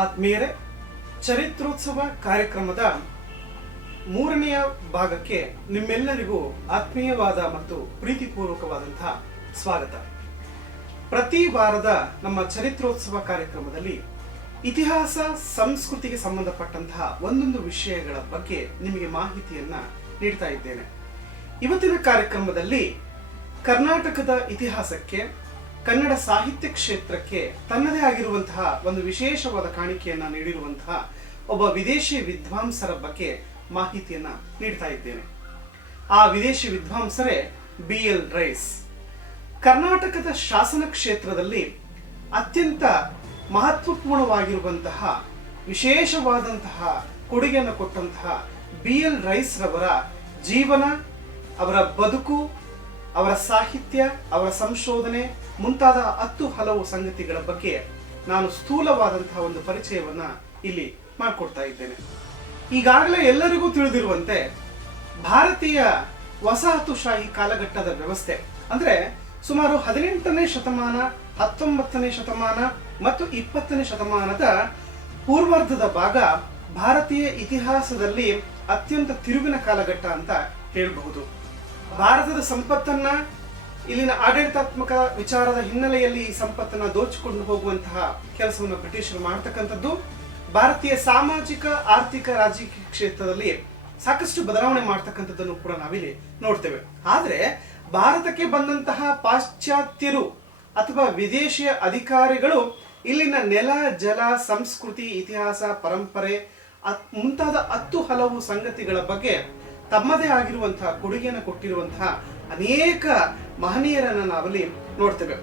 ಆತ್ಮೀಯರೇ, ಚರಿತ್ರೋತ್ಸವ ಕಾರ್ಯಕ್ರಮದ ಮೂರನೆಯ ಭಾಗಕ್ಕೆ ನಿಮ್ಮೆಲ್ಲರಿಗೂ ಆತ್ಮೀಯವಾದ ಮತ್ತು ಪ್ರೀತಿಪೂರ್ವಕವಾದಂತಹ ಸ್ವಾಗತ. ಪ್ರತಿ ವಾರದ ನಮ್ಮ ಚರಿತ್ರೋತ್ಸವ ಕಾರ್ಯಕ್ರಮದಲ್ಲಿ ಇತಿಹಾಸ ಸಂಸ್ಕೃತಿಗೆ ಸಂಬಂಧಪಟ್ಟಂತಹ ಒಂದೊಂದು ವಿಷಯಗಳ ಬಗ್ಗೆ ನಿಮಗೆ ಮಾಹಿತಿಯನ್ನ ನೀಡ್ತಾ ಇದ್ದೇನೆ. ಇವತ್ತಿನ ಕಾರ್ಯಕ್ರಮದಲ್ಲಿ ಕರ್ನಾಟಕದ ಇತಿಹಾಸಕ್ಕೆ, ಕನ್ನಡ ಸಾಹಿತ್ಯ ಕ್ಷೇತ್ರಕ್ಕೆ ತನ್ನದೇ ಆಗಿರುವಂತಹ ಒಂದು ವಿಶೇಷವಾದ ಕಾಣಿಕೆಯನ್ನ ನೀಡಿರುವಂತಹ ಒಬ್ಬ ವಿದೇಶಿ ವಿದ್ವಾಂಸರ ಬಗ್ಗೆ ಮಾಹಿತಿಯನ್ನ ನೀಡ್ತಾ ಇದ್ದೇನೆ. ಆ ವಿದೇಶಿ ವಿದ್ವಾಂಸರೇ BL ರೈಸ್. ಕರ್ನಾಟಕದ ಶಾಸನ ಕ್ಷೇತ್ರದಲ್ಲಿ ಅತ್ಯಂತ ಮಹತ್ವಪೂರ್ಣವಾಗಿರುವಂತಹ ವಿಶೇಷವಾದಂತಹ ಕೊಡುಗೆಯನ್ನು ಕೊಟ್ಟಂತಹ BL ರೈಸ್ ರವರ ಜೀವನ, ಅವರ ಬದುಕು, ಅವರ ಸಾಹಿತ್ಯ, ಅವರ ಸಂಶೋಧನೆ ಮುಂತಾದ 10 ಹಲವು ಸಂಗತಿಗಳ ಬಗ್ಗೆ ನಾನು ಸ್ಥೂಲವಾದಂತಹ ಒಂದು ಪರಿಚಯವನ್ನ ಇಲ್ಲಿ ಮಾಡಿಕೊಡ್ತಾ ಇದ್ದೇನೆ. ಈಗಾಗಲೇ ಎಲ್ಲರಿಗೂ ತಿಳಿದಿರುವಂತೆ ಭಾರತೀಯ ವಸಾಹತುಶಾಹಿ ಕಾಲಘಟ್ಟದ ವ್ಯವಸ್ಥೆ ಅಂದ್ರೆ ಸುಮಾರು 18ನೇ ಶತಮಾನ, 19ನೇ ಶತಮಾನ ಮತ್ತು 20ನೇ ಶತಮಾನದ ಪೂರ್ವಾರ್ಧದ ಭಾಗ ಭಾರತೀಯ ಇತಿಹಾಸದಲ್ಲಿ ಅತ್ಯಂತ ತಿರುವಿನ ಕಾಲಘಟ್ಟ ಅಂತ ಹೇಳಬಹುದು. ಭಾರತದ ಸಂಪತ್ತನ್ನ, ಇಲ್ಲಿನ ಆಡಳಿತಾತ್ಮಕ ವಿಚಾರದ ಹಿನ್ನೆಲೆಯಲ್ಲಿ ಈ ಸಂಪತ್ತನ್ನ ದೋಚಿಕೊಂಡು ಹೋಗುವಂತಹ ಕೆಲಸವನ್ನು ಬ್ರಿಟಿಷರು ಮಾಡತಕ್ಕಂಥದ್ದು, ಭಾರತೀಯ ಸಾಮಾಜಿಕ, ಆರ್ಥಿಕ, ರಾಜಕೀಯ ಕ್ಷೇತ್ರದಲ್ಲಿ ಸಾಕಷ್ಟು ಬದಲಾವಣೆ ಮಾಡ್ತಕ್ಕಂಥದ್ದನ್ನು ಕೂಡ ನಾವಿಲ್ಲಿ ನೋಡ್ತೇವೆ. ಆದ್ರೆ ಭಾರತಕ್ಕೆ ಬಂದಂತಹ ಪಾಶ್ಚಾತ್ಯರು ಅಥವಾ ವಿದೇಶಿಯ ಅಧಿಕಾರಿಗಳು ಇಲ್ಲಿನ ನೆಲ, ಜಲ, ಸಂಸ್ಕೃತಿ, ಇತಿಹಾಸ, ಪರಂಪರೆ ಮುಂತಾದ 10 ಹಲವು ಸಂಗತಿಗಳ ಬಗ್ಗೆ ತಮ್ಮದೇ ಆಗಿರುವಂತಹ ಕೊಡುಗೆಯನ್ನು ಕೊಟ್ಟಿರುವಂತಹ ಅನೇಕ ಮಹನೀಯರನ್ನ ನಾವಲ್ಲಿ ನೋಡ್ತೇವೆ.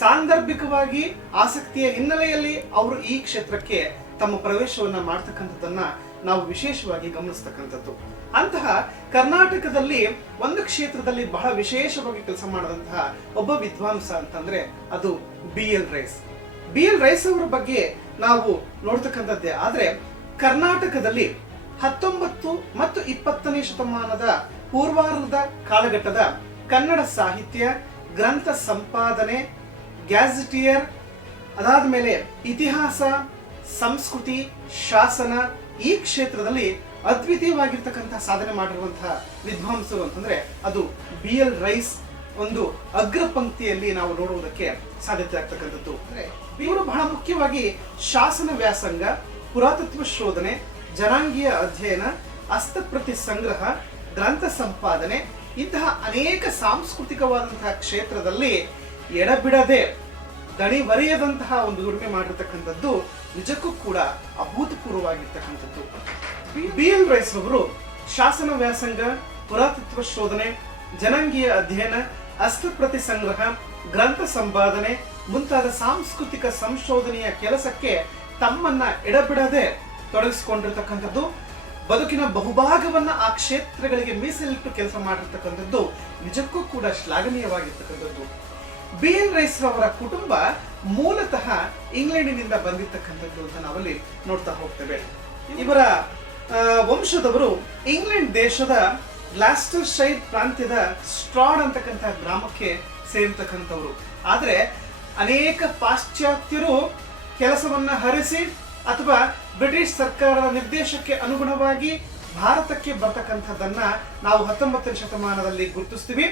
ಸಾಂದರ್ಭಿಕವಾಗಿ ಆಸಕ್ತಿಯ ಹಿನ್ನೆಲೆಯಲ್ಲಿ ಅವರು ಈ ಕ್ಷೇತ್ರಕ್ಕೆ ತಮ್ಮ ಪ್ರವೇಶವನ್ನ ಮಾಡ್ತಕ್ಕಂಥದ್ದನ್ನ ನಾವು ವಿಶೇಷವಾಗಿ ಗಮನಿಸ್ತಕ್ಕಂಥದ್ದು. ಅಂತಹ ಕರ್ನಾಟಕದಲ್ಲಿ ಒಂದು ಕ್ಷೇತ್ರದಲ್ಲಿ ಬಹಳ ವಿಶೇಷವಾಗಿ ಕೆಲಸ ಮಾಡಿದಂತಹ ಒಬ್ಬ ವಿದ್ವಾಂಸ ಅಂತಂದ್ರೆ ಅದು BL ರೈಸ್. BL ರೈಸ್ ಅವರ ಬಗ್ಗೆ ನಾವು ನೋಡ್ತಕ್ಕಂಥದ್ದೇ ಆದ್ರೆ ಕರ್ನಾಟಕದಲ್ಲಿ 19 ಮತ್ತು 20ನೇ ಶತಮಾನದ ಪೂರ್ವಾರ್ಧದ ಕಾಲಘಟ್ಟದ ಕನ್ನಡ ಸಾಹಿತ್ಯ, ಗ್ರಂಥ ಸಂಪಾದನೆ, ಗ್ಯಾಜೆಟಿಯರ್, ಅದಾದ ಮೇಲೆ ಇತಿಹಾಸ, ಸಂಸ್ಕೃತಿ, ಶಾಸನ ಈ ಕ್ಷೇತ್ರದಲ್ಲಿ ಅದ್ವಿತೀಯವಾಗಿರ್ತಕ್ಕಂತಹ ಸಾಧನೆ ಮಾಡಿರುವಂತಹ ವಿದ್ವಾಂಸರು ಅಂತಂದ್ರೆ ಅದು BL ರೈಸ್ ಒಂದು ಅಗ್ರ ಪಂಕ್ತಿಯಲ್ಲಿ ನಾವು ನೋಡುವುದಕ್ಕೆ ಸಾಧ್ಯತೆ ಆಗ್ತಕ್ಕಂಥದ್ದು. ಇವರು ಬಹಳ ಮುಖ್ಯವಾಗಿ ಶಾಸನ ವ್ಯಾಸಂಗ, ಪುರಾತತ್ವ ಶೋಧನೆ, ಜನಾಂಗೀಯ ಅಧ್ಯಯನ, ಹಸ್ತಪ್ರತಿ ಸಂಗ್ರಹ, ಗ್ರಂಥ ಸಂಪಾದನೆ ಇಂತಹ ಅನೇಕ ಸಾಂಸ್ಕೃತಿಕವಾದಂತಹ ಕ್ಷೇತ್ರದಲ್ಲಿ ಎಡಬಿಡದೆ ದಣಿವರಿಯದಂತಹ ಒಂದು ದುಡಿಮೆ ಮಾಡಿರ್ತಕ್ಕಂಥದ್ದು ನಿಜಕ್ಕೂ ಕೂಡ ಅಭೂತಪೂರ್ವವಾಗಿರ್ತಕ್ಕಂಥದ್ದು. BL ರೈಸ್ ಅವರು ಶಾಸನ ವ್ಯಾಸಂಗ, ಪುರಾತತ್ವ ಶೋಧನೆ, ಜನಾಂಗೀಯ ಅಧ್ಯಯನ, ಹಸ್ತಪ್ರತಿ ಸಂಗ್ರಹ, ಗ್ರಂಥ ಸಂಪಾದನೆ ಮುಂತಾದ ಸಾಂಸ್ಕೃತಿಕ ಸಂಶೋಧನೆಯ ಕೆಲಸಕ್ಕೆ ತಮ್ಮನ್ನ ಎಡಬಿಡದೆ ತೊಡಗಿಸಿಕೊಂಡಿರ್ತಕ್ಕಂಥದ್ದು, ಬದುಕಿನ ಬಹುಭಾಗವನ್ನ ಆ ಕ್ಷೇತ್ರಗಳಿಗೆ ಮೀಸಲಿಟ್ಟು ಕೆಲಸ ಮಾಡಿರ್ತಕ್ಕಂಥದ್ದು ನಿಜಕ್ಕೂ ಕೂಡ ಶ್ಲಾಘನೀಯವಾಗಿರ್ತಕ್ಕಂಥದ್ದು. BL ರೈಸ್ ರವರ ಕುಟುಂಬ ಮೂಲತಃ ಇಂಗ್ಲೆಂಡಿನಿಂದ ಬಂದಿರತಕ್ಕಂಥದ್ದು ಅಂತ ನಾವಲ್ಲಿ ನೋಡ್ತಾ ಹೋಗ್ತೇವೆ. ಇವರ ವಂಶದವರು ಇಂಗ್ಲೆಂಡ್ ದೇಶದ ಗ್ಲಾಸ್ಟರ್ಶೈರ್ ಪ್ರಾಂತ್ಯದ ಸ್ಟ್ರಾಡ್ ಅಂತಕ್ಕಂಥ ಗ್ರಾಮಕ್ಕೆ ಸೇರಿರ್ತಕ್ಕಂಥವ್ರು. ಆದ್ರೆ ಅನೇಕ ಪಾಶ್ಚಾತ್ಯರು ಕೆಲಸವನ್ನ ಹರಿಸಿ ಅಥವಾ ಬ್ರಿಟಿಷ್ ಸರ್ಕಾರದ ನಿರ್ದೇಶಕ್ಕೆ ಅನುಗುಣವಾಗಿ ಭಾರತಕ್ಕೆ ಬರ್ತಕ್ಕಂಥದ್ದನ್ನ ನಾವು 19ನೇ ಶತಮಾನದಲ್ಲಿ ಗುರುತಿಸ್ತೀವಿ.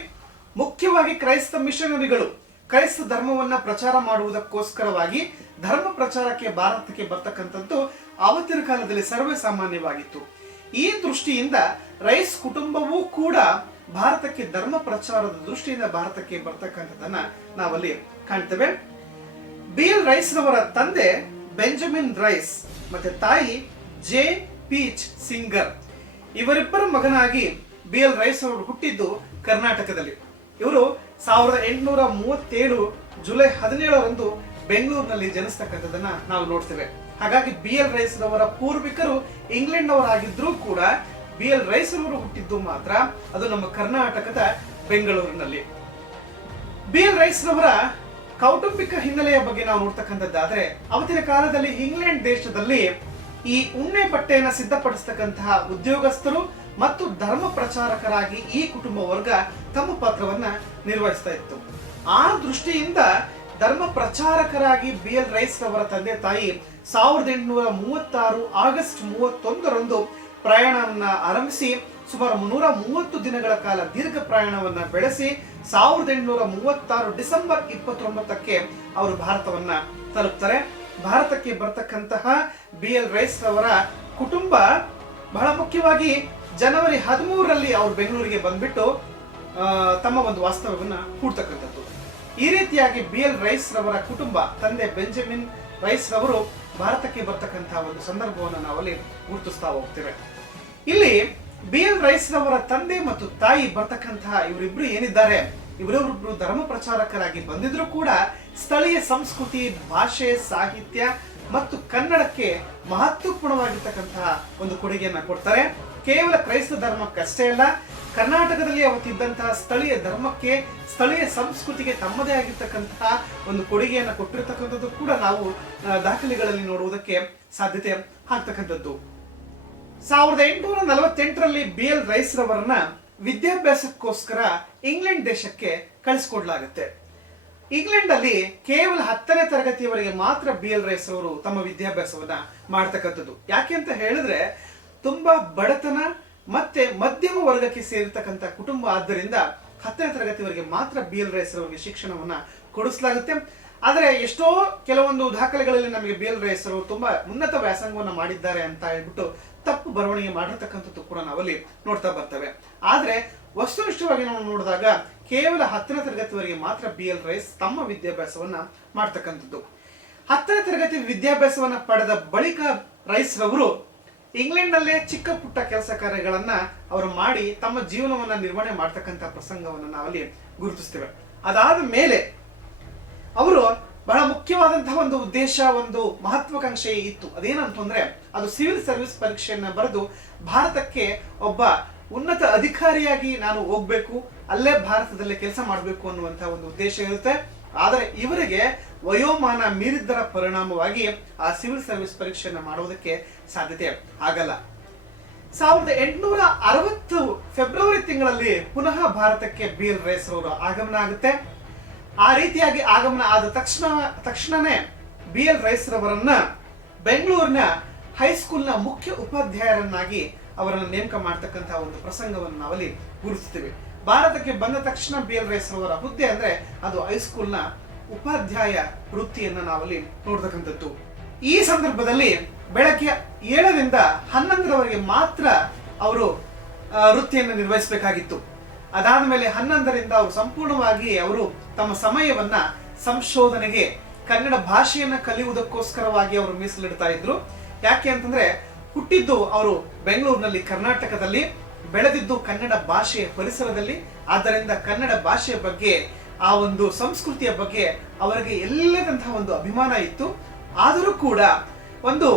ಮುಖ್ಯವಾಗಿ ಕ್ರೈಸ್ತ ಮಿಷನರಿಗಳು ಕ್ರೈಸ್ತ ಧರ್ಮವನ್ನ ಪ್ರಚಾರ ಮಾಡುವುದಕ್ಕೋಸ್ಕರವಾಗಿ ಧರ್ಮ ಪ್ರಚಾರಕ್ಕೆ ಭಾರತಕ್ಕೆ ಬರ್ತಕ್ಕಂಥದ್ದು ಆವತ್ತಿನ ಕಾಲದಲ್ಲಿ ಸರ್ವೇ ಸಾಮಾನ್ಯವಾಗಿತ್ತು. ಈ ದೃಷ್ಟಿಯಿಂದ ರೈಸ್ ಕುಟುಂಬವೂ ಕೂಡ ಭಾರತಕ್ಕೆ ಧರ್ಮ ಪ್ರಚಾರದ ದೃಷ್ಟಿಯಿಂದ ಭಾರತಕ್ಕೆ ಬರ್ತಕ್ಕಂಥದ್ದನ್ನ ನಾವಲ್ಲಿ ಕಾಣ್ತೇವೆ. BL ರೈಸ್ ರವರ ತಂದೆ ಬೆಂಜಮಿನ್ ರೈಸ್ ಮತ್ತೆ ತಾಯಿ ಜೆ ಪೀಚ್ ಸಿಂಗರ್. ಇವರಿಬ್ಬರ ಮಗನಾಗಿ BL ರೈಸ್ ಅವರು ಹುಟ್ಟಿದ್ದು ಕರ್ನಾಟಕದಲ್ಲಿ. ಇವರು 1837 ಜುಲೈ 17ರಂದು ಬೆಂಗಳೂರಿನಲ್ಲಿ ಜನಿಸ್ತಕ್ಕಂಥದ್ದನ್ನ ನಾವು ನೋಡ್ತೇವೆ. ಹಾಗಾಗಿ BL ರೈಸ್ ರವರ ಪೂರ್ವಿಕರು ಇಂಗ್ಲೆಂಡ್ ಅವರಾಗಿದ್ರೂ ಕೂಡ BL ರೈಸ್ ರವರು ಹುಟ್ಟಿದ್ದು ಮಾತ್ರ ಅದು ನಮ್ಮ ಕರ್ನಾಟಕದ ಬೆಂಗಳೂರಿನಲ್ಲಿ. BL ರೈಸ್ ರವರ ಕೌಟುಂಬಿಕ ಹಿನ್ನೆಲೆಯ ಬಗ್ಗೆ ನಾವು ನೋಡ್ತಕ್ಕಂಥದ್ದಾದ್ರೆ ಅವತ್ತಿನ ಕಾಲದಲ್ಲಿ ಇಂಗ್ಲೆಂಡ್ ದೇಶದಲ್ಲಿ ಈ ಉಣ್ಣೆ ಬಟ್ಟೆಯನ್ನು ಸಿದ್ಧಪಡಿಸತಕ್ಕಂತಹ ಉದ್ಯೋಗಸ್ಥರು ಮತ್ತು ಧರ್ಮ ಪ್ರಚಾರಕರಾಗಿ ಈ ಕುಟುಂಬ ವರ್ಗ ತಮ್ಮ ಪಾತ್ರವನ್ನ ನಿರ್ವಹಿಸ್ತಾ ಇತ್ತು. ಆ ದೃಷ್ಟಿಯಿಂದ ಧರ್ಮ ಪ್ರಚಾರಕರಾಗಿ ಬಿ ಎಲ್ ರೈಸ್ ರವರ ತಂದೆ ತಾಯಿ 1836 ಆಗಸ್ಟ್ 31ರಂದು ಪ್ರಯಾಣವನ್ನ ಆರಂಭಿಸಿ ಸುಮಾರು 130 ದಿನಗಳ ಕಾಲ ದೀರ್ಘ ಪ್ರಯಾಣವನ್ನ ಬೆಳೆಸಿ 1836 ಡಿಸೆಂಬರ್ 29ಕ್ಕೆ ಅವರು ಭಾರತವನ್ನ ತಲುಪ್ತಾರೆ. ಭಾರತಕ್ಕೆ ಬರ್ತಕ್ಕಂತಹ ಬಿ ಎಲ್ ರೈಸ್ ರವರ ಕುಟುಂಬ ಬಹಳ ಮುಖ್ಯವಾಗಿ ಜನವರಿ 13ರಲ್ಲಿ ಅವರು ಬೆಂಗಳೂರಿಗೆ ಬಂದ್ಬಿಟ್ಟು ತಮ್ಮ ಒಂದು ವಾಸ್ತವ್ಯವನ್ನ ಹೂಡ್ತಕ್ಕಂಥದ್ದು. ಈ ರೀತಿಯಾಗಿ ಬಿ ಎಲ್ ರೈಸ್ ರವರ ಕುಟುಂಬ, ತಂದೆ ಬೆಂಜಮಿನ್ ರೈಸ್ ರವರು ಭಾರತಕ್ಕೆ ಬರ್ತಕ್ಕಂತಹ ಒಂದು ಸಂದರ್ಭವನ್ನು ನಾವಲ್ಲಿ ಗುರುತಿಸ್ತಾ ಹೋಗ್ತೇವೆ. ಇಲ್ಲಿ ಬಿ ಎಲ್ ರೈಸ್ ರವರ ತಂದೆ ಮತ್ತು ತಾಯಿ ಬರ್ತಕ್ಕಂತಹ ಇವರಿಬ್ರು ಏನಿದ್ದಾರೆ, ಇವರೊಬ್ಬರು ಧರ್ಮ ಪ್ರಚಾರಕರಾಗಿ ಬಂದಿದ್ರು ಕೂಡ ಸ್ಥಳೀಯ ಸಂಸ್ಕೃತಿ, ಭಾಷೆ, ಸಾಹಿತ್ಯ ಮತ್ತು ಕನ್ನಡಕ್ಕೆ ಮಹತ್ವಪೂರ್ಣವಾಗಿರ್ತಕ್ಕಂತಹ ಒಂದು ಕೊಡುಗೆಯನ್ನ ಕೊಡ್ತಾರೆ. ಕೇವಲ ಕ್ರೈಸ್ತ ಧರ್ಮಕ್ಕಷ್ಟೇ ಅಲ್ಲ, ಕರ್ನಾಟಕದಲ್ಲಿ ಅವತ್ತಿದ್ದಂತಹ ಸ್ಥಳೀಯ ಧರ್ಮಕ್ಕೆ, ಸ್ಥಳೀಯ ಸಂಸ್ಕೃತಿಗೆ ತಮ್ಮದೇ ಆಗಿರ್ತಕ್ಕಂತಹ ಒಂದು ಕೊಡುಗೆಯನ್ನು ಕೊಟ್ಟಿರ್ತಕ್ಕಂಥದ್ದು ಕೂಡ ನಾವು ದಾಖಲೆಗಳಲ್ಲಿ ನೋಡುವುದಕ್ಕೆ ಸಾಧ್ಯತೆ ಆಗ್ತಕ್ಕಂಥದ್ದು. 1848ರಲ್ಲಿ ಬಿ ಎಲ್ ರೈಸ್ ರವರನ್ನ ವಿದ್ಯಾಭ್ಯಾಸಕ್ಕೋಸ್ಕರ ಇಂಗ್ಲೆಂಡ್ ದೇಶಕ್ಕೆ ಕಳಿಸ್ಕೊಡ್ಲಾಗುತ್ತೆ. ಇಂಗ್ಲೆಂಡ್ ಅಲ್ಲಿ ಕೇವಲ 10ನೇ ತರಗತಿಯವರೆಗೆ ಮಾತ್ರ ಬಿ ಎಲ್ ರೈಸ್ ರವರು ತಮ್ಮ ವಿದ್ಯಾಭ್ಯಾಸವನ್ನ ಮಾಡ್ತಕ್ಕಂಥದ್ದು. ಯಾಕೆ ಅಂತ ಹೇಳಿದ್ರೆ ತುಂಬಾ ಬಡತನ ಮತ್ತೆ ಮಧ್ಯಮ ವರ್ಗಕ್ಕೆ ಸೇರಿರ್ತಕ್ಕಂಥ ಕುಟುಂಬ ಆದ್ದರಿಂದ 10ನೇ ತರಗತಿವರೆಗೆ ಮಾತ್ರ ಬಿ ಎಲ್ ರೈಸ್ ರವರಿಗೆ ಶಿಕ್ಷಣವನ್ನ ಕೊಡಿಸಲಾಗುತ್ತೆ. ಆದರೆ ಎಷ್ಟೋ ಕೆಲವೊಂದು ದಾಖಲೆಗಳಲ್ಲಿ ನಮಗೆ ಬಿ ಎಲ್ ರೈಸ್ ರವರು ತುಂಬಾ ಉನ್ನತ ವ್ಯಾಸಂಗವನ್ನ ಮಾಡಿದ್ದಾರೆ ಅಂತ ಹೇಳ್ಬಿಟ್ಟು ತಪ್ಪು ಬರವಣಿಗೆ ಮಾಡಿರ್ತಕ್ಕಂಥದ್ದು ಕೂಡ ನಾವಲ್ಲಿ ನೋಡ್ತಾ ಬರ್ತೇವೆ. ಆದ್ರೆ ವಸ್ತುನಿಷ್ಠವಾಗಿ ನಾವು ನೋಡಿದಾಗ ಕೇವಲ 10ನೇ ತರಗತಿವರೆಗೆ ಮಾತ್ರ ಬಿ ಎಲ್ ರೈಸ್ ತಮ್ಮ ವಿದ್ಯಾಭ್ಯಾಸವನ್ನ ಮಾಡ್ತಕ್ಕಂಥದ್ದು. 10ನೇ ತರಗತಿ ವಿದ್ಯಾಭ್ಯಾಸವನ್ನ ಪಡೆದ ಬಳಿಕ ರೈಸ್ ರವರು ಇಂಗ್ಲೆಂಡ್ ನಲ್ಲೇ ಚಿಕ್ಕ ಪುಟ್ಟ ಕೆಲಸ ಕಾರ್ಯಗಳನ್ನ ಅವರು ಮಾಡಿ ತಮ್ಮ ಜೀವನವನ್ನ ನಿರ್ವಹಣೆ ಮಾಡ್ತಕ್ಕಂಥ ಪ್ರಸಂಗವನ್ನು ನಾವಲ್ಲಿ ಗುರುತಿಸ್ತೇವೆ. ಅದಾದ ಮೇಲೆ ಅವರು ಬಹಳ ಮುಖ್ಯವಾದಂತಹ ಒಂದು ಉದ್ದೇಶ, ಒಂದು ಮಹತ್ವಾಕಾಂಕ್ಷೆ ಇತ್ತು. ಅದೇನಂತಂದ್ರೆ ಅದು ಸಿವಿಲ್ ಸರ್ವಿಸ್ ಪರೀಕ್ಷೆಯನ್ನ ಬರೆದು ಭಾರತಕ್ಕೆ ಒಬ್ಬ ಉನ್ನತ ಅಧಿಕಾರಿಯಾಗಿ ನಾನು ಹೋಗ್ಬೇಕು, ಅಲ್ಲೇ ಭಾರತದಲ್ಲಿ ಕೆಲಸ ಮಾಡಬೇಕು ಅನ್ನುವಂತಹ ಒಂದು ಉದ್ದೇಶ ಇರುತ್ತೆ. ಆದರೆ ಇವರಿಗೆ ವಯೋಮಾನ ಮೀರಿದ್ದರ ಪರಿಣಾಮವಾಗಿ ಆ ಸಿವಿಲ್ ಸರ್ವಿಸ್ ಪರೀಕ್ಷೆಯನ್ನ ಮಾಡುವುದಕ್ಕೆ ಸಾಧ್ಯತೆ ಆಗಲ್ಲ. 1860 ಫೆಬ್ರವರಿ ತಿಂಗಳಲ್ಲಿ ಪುನಃ ಭಾರತಕ್ಕೆ ಬಿ ಎಲ್ ರೈಸ್ ರವರು ಆಗಮನ ಆಗುತ್ತೆ. ಆ ರೀತಿಯಾಗಿ ಆಗಮನ ಆದ ತಕ್ಷಣನೇ ಬಿ ಎಲ್ ರೈಸ್ ರವರನ್ನ ಬೆಂಗಳೂರಿನ ಹೈಸ್ಕೂಲ್ನ ಮುಖ್ಯ ಉಪಾಧ್ಯಾಯರನ್ನಾಗಿ ಅವರನ್ನು ನೇಮಕ ಮಾಡ್ತಕ್ಕಂತಹ ಒಂದು ಪ್ರಸಂಗವನ್ನು ನಾವಲ್ಲಿ ಗುರುತಿಸ್ತೀವಿ. ಭಾರತಕ್ಕೆ ಬಂದ ತಕ್ಷಣ ಬಿ ಎಲ್ ರೈಸ್ ರವರ ಹುದ್ದೆ ಅಂದ್ರೆ ಅದು ಹೈಸ್ಕೂಲ್ನ ಉಪಾಧ್ಯಾಯ ವೃತ್ತಿಯನ್ನ ನಾವಲ್ಲಿ ನೋಡ್ತಕ್ಕಂಥದ್ದು. ಈ ಸಂದರ್ಭದಲ್ಲಿ ಬೆಳಗ್ಗೆ 7ರಿಂದ 11ರವರೆಗೆ ಮಾತ್ರ ಅವರು ವೃತ್ತಿಯನ್ನು ನಿರ್ವಹಿಸಬೇಕಾಗಿತ್ತು. ಅದಾದ ಮೇಲೆ 11ರಿಂದ ಅವರು ಸಂಪೂರ್ಣವಾಗಿ ಅವರು ತಮ್ಮ ಸಮಯವನ್ನ ಸಂಶೋಧನೆಗೆ, ಕನ್ನಡ ಭಾಷೆಯನ್ನ ಕಲಿಯುವುದಕ್ಕೋಸ್ಕರವಾಗಿ ಅವರು ಮೀಸಲಿಡ್ತಾ ಇದ್ರು. ಯಾಕೆ ಅಂತಂದ್ರೆ ಹುಟ್ಟಿದ್ದು ಅವರು ಬೆಂಗಳೂರಿನಲ್ಲಿ, ಕರ್ನಾಟಕದಲ್ಲಿ, ಬೆಳೆದಿದ್ದು ಕನ್ನಡ ಭಾಷೆಯ ಪರಿಸರದಲ್ಲಿ. ಆದ್ದರಿಂದ ಕನ್ನಡ ಭಾಷೆಯ ಬಗ್ಗೆ, ಆ ಒಂದು ಸಂಸ್ಕೃತಿಯ ಬಗ್ಗೆ ಅವರಿಗೆ ಎಲ್ಲದಂತಹ ಒಂದು ಅಭಿಮಾನ ಇತ್ತು. ಆದರೂ ಕೂಡ ಒಂದು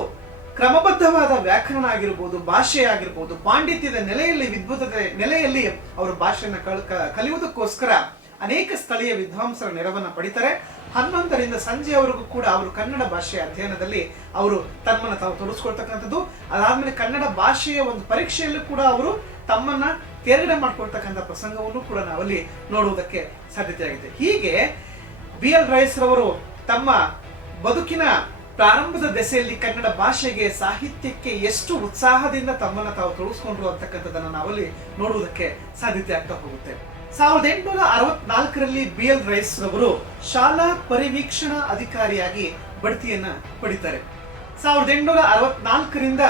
ಕ್ರಮಬದ್ಧವಾದ ವ್ಯಾಕರಣ ಆಗಿರ್ಬೋದು, ಭಾಷೆ ಆಗಿರ್ಬೋದು, ಪಾಂಡಿತ್ಯದ ನೆಲೆಯಲ್ಲಿ, ವಿದ್ವತ್ತದ ನೆಲೆಯಲ್ಲಿ ಅವರು ಭಾಷೆಯನ್ನು ಕಲಿಯುವುದಕ್ಕೋಸ್ಕರ ಅನೇಕ ಸ್ಥಳೀಯ ವಿದ್ವಾಂಸರ ನೆರವನ್ನ ಪಡಿತಾರೆ. 11ರಿಂದ ಸಂಜೆಯವರೆಗೂ ಕೂಡ ಅವರು ಕನ್ನಡ ಭಾಷೆಯ ಅಧ್ಯಯನದಲ್ಲಿ ಅವರು ತಮ್ಮನ್ನ ತಾವು ತೊಡಗಿಸ್ಕೊಳ್ತಕ್ಕಂಥದ್ದು. ಅದಾದ್ಮೇಲೆ ಕನ್ನಡ ಭಾಷೆಯ ಒಂದು ಪರೀಕ್ಷೆಯಲ್ಲೂ ಕೂಡ ಅವರು ತಮ್ಮನ್ನ ತೇರ್ಗಡೆ ಮಾಡ್ಕೊಳ್ತಕ್ಕಂಥ ಪ್ರಸಂಗವನ್ನು ಕೂಡ ನಾವಲ್ಲಿ ನೋಡುವುದಕ್ಕೆ ಸಾಧ್ಯತೆ ಆಗಿದೆ. ಹೀಗೆ ಬಿ ಎಲ್ ರೈಸ್ ರವರು ತಮ್ಮ ಬದುಕಿನ ಪ್ರಾರಂಭದ ದೆಸೆಯಲ್ಲಿ ಕನ್ನಡ ಭಾಷೆಗೆ, ಸಾಹಿತ್ಯಕ್ಕೆ ಎಷ್ಟು ಉತ್ಸಾಹದಿಂದ ತಮ್ಮನ್ನ ತಾವು ತೊಡಗಿಸ್ಕೊಂಡ್ರು ಅಂತಕ್ಕಂಥದ್ದನ್ನ ನಾವಲ್ಲಿ ನೋಡುವುದಕ್ಕೆ ಸಾಧ್ಯತೆ ಆಗ್ತಾ ಹೋಗುತ್ತೆ. 1864ರಲ್ಲಿ ಬಿ ಎಲ್ ರೈಸ್ ರವರು ಶಾಲಾ ಪರಿವೀಕ್ಷಣಾ ಅಧಿಕಾರಿಯಾಗಿ ಬಡ್ತಿಯನ್ನ ಪಡಿತಾರೆ. 1864ರಿಂದ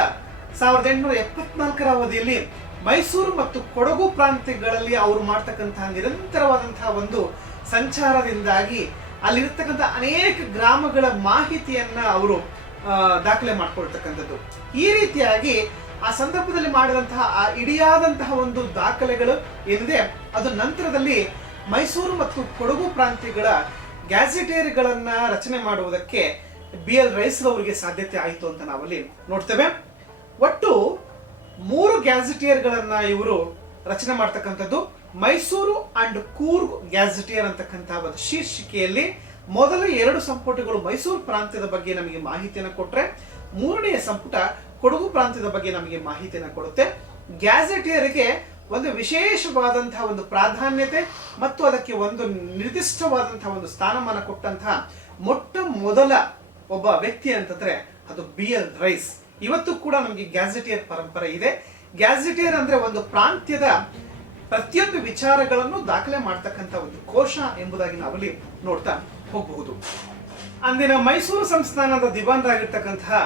1874ರ ಅವಧಿಯಲ್ಲಿ ಮೈಸೂರು ಮತ್ತು ಕೊಡಗು ಪ್ರಾಂತ್ಯಗಳಲ್ಲಿ ಅವರು ಮಾಡ್ತಕ್ಕಂತಹ ನಿರಂತರವಾದಂತಹ ಒಂದು ಸಂಚಾರದಿಂದಾಗಿ ಅಲ್ಲಿರ್ತಕ್ಕಂಥ ಅನೇಕ ಗ್ರಾಮಗಳ ಮಾಹಿತಿಯನ್ನ ಅವರು ದಾಖಲೆ ಮಾಡ್ಕೊಳ್ತಕ್ಕಂಥದ್ದು. ಈ ರೀತಿಯಾಗಿ ಆ ಸಂದರ್ಭದಲ್ಲಿ ಮಾಡಿದಂತಹ ಆ ಇಡಿಯಾದಂತಹ ಒಂದು ದಾಖಲೆಗಳು ಏನಿದೆ ಅದು ನಂತರದಲ್ಲಿ ಮೈಸೂರು ಮತ್ತು ಕೊಡಗು ಪ್ರಾಂತ್ಯಗಳ ಗ್ಯಾಜೆಟೇರ್ಗಳನ್ನ ರಚನೆ ಮಾಡುವುದಕ್ಕೆ ಬಿ ಎಲ್ ರೈಸ್ ರವರಿಗೆ ಸಾಧ್ಯತೆ ಆಯಿತು ಅಂತ ನಾವಲ್ಲಿ ನೋಡ್ತೇವೆ. ಒಟ್ಟು 3 ಗ್ಯಾಜೆಟಿಯರ್ಗಳನ್ನ ಇವರು ರಚನೆ ಮಾಡ್ತಕ್ಕಂಥದ್ದು. ಮೈಸೂರು ಅಂಡ್ ಕೂರ್ಗ್ ಗ್ಯಾಜೆಟಿಯರ್ ಅಂತಕ್ಕಂತಹ ಒಂದು ಶೀರ್ಷಿಕೆಯಲ್ಲಿ ಮೊದಲ 2 ಸಂಪುಟಗಳು ಮೈಸೂರು ಪ್ರಾಂತ್ಯದ ಬಗ್ಗೆ ನಮಗೆ ಮಾಹಿತಿಯನ್ನು ಕೊಟ್ರೆ, 3ನೆಯ ಸಂಪುಟ ಕೊಡಗು ಪ್ರಾಂತ್ಯದ ಬಗ್ಗೆ ನಮಗೆ ಮಾಹಿತಿಯನ್ನು ಕೊಡುತ್ತೆ. ಗ್ಯಾಜೆಟಿಯರ್ಗೆ ಒಂದು ವಿಶೇಷವಾದಂತಹ ಒಂದು ಪ್ರಾಧಾನ್ಯತೆ ಮತ್ತು ಅದಕ್ಕೆ ಒಂದು ನಿರ್ದಿಷ್ಟವಾದಂತಹ ಒಂದು ಸ್ಥಾನಮಾನ ಕೊಟ್ಟಂತಹ ಮೊಟ್ಟ ಮೊದಲ ಒಬ್ಬ ವ್ಯಕ್ತಿ ಅಂತಂದ್ರೆ ಅದು BL ರೈಸ್. ಇವತ್ತು ಕೂಡ ನಮಗೆ ಗ್ಯಾಜೆಟಿಯರ್ ಪರಂಪರೆ ಇದೆ. ಗ್ಯಾಜೆಟಿಯರ್ ಅಂದ್ರೆ ಒಂದು ಪ್ರಾಂತ್ಯದ ಪ್ರತಿಯೊಂದು ವಿಚಾರಗಳನ್ನು ದಾಖಲೆ ಮಾಡ್ತಕ್ಕಂಥ ಒಂದು ಕೋಶ ಎಂಬುದಾಗಿ ನಾವಲ್ಲಿ ನೋಡ್ತಾ ಹೋಗಬಹುದು. ಅಂದಿನ ಮೈಸೂರು ಸಂಸ್ಥಾನದ ದಿವಾನರಾಗಿರ್ತಕ್ಕಂತಹ